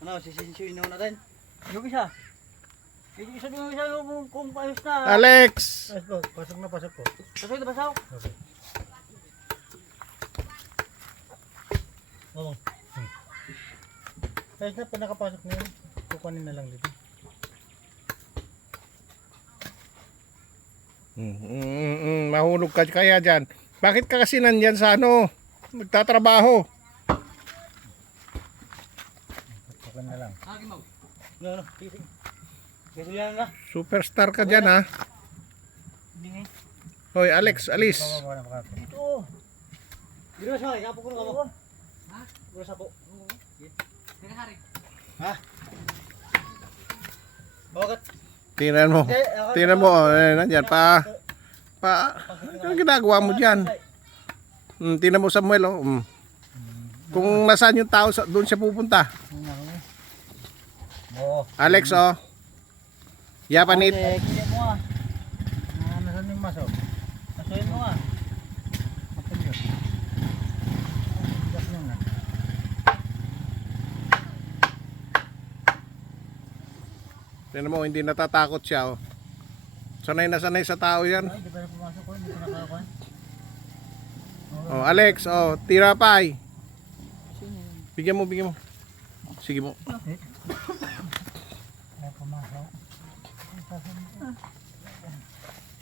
Ano, sisinsuin na natin. Yung isa. Yung isa kung ayos na. Alex! Ayos po, pasok na pasok po. Pasok na pasok. Okay. Oo. Ayos na, pag nakapasok na yun, kukunin na lang dito. Mahulog ka kaya dyan. Bakit ka kasi nandyan sa ano? Nagtatrabaho. Kukunin na lang. Akin mo. Ano, pising. Kasi yan na. Superstar ka dyan ha. Hindi nga. Hoy Alex, alis. Bawa na makapit. Ito. Gino sa akin, kapo ko na mo. Ha? Gino sa po. Pinahari. Ha? Bakit? Tingnan mo. Tingnan mo, nandyan pa. Anong ginagawa mo dyan? Tingnan mo Samuel, oh. Kung nasaan yung tao, doon siya pupunta. Oo. Alex, oh. Yapanit. Kaya mo ah. Nasaan yung maso? Pasuyin mo ah. Kapag yun. Bigat nyo nga. Tingnan mo, hindi natatakot siya, oh. Sanay na sanay sa tao yan. Ay, di ba na pumasok ko? Hindi ko nakakuha. Oh, Alex, oh, tira pa ay. Bigyan mo, bigyan mo. Sige mo. Ay, pumasok.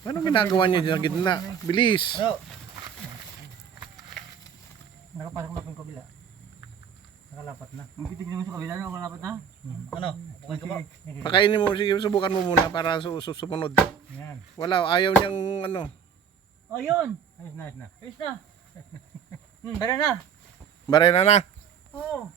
Anong ginagawa niya dyan sa gitna? Bilis. Ano? Nakapasok na po yung kabila. Nakalapat na. Magtitignan mo sa kabila na ako dapat na. Ano? Okay ka ba? Sige. Pakainin mo, sige, subukan mo muna para sumunod. Yan. Wala, ayaw niyang ano. Oh, yun. Ayos na, ayos na. Ayos na. Bara na. Barena na. Oo.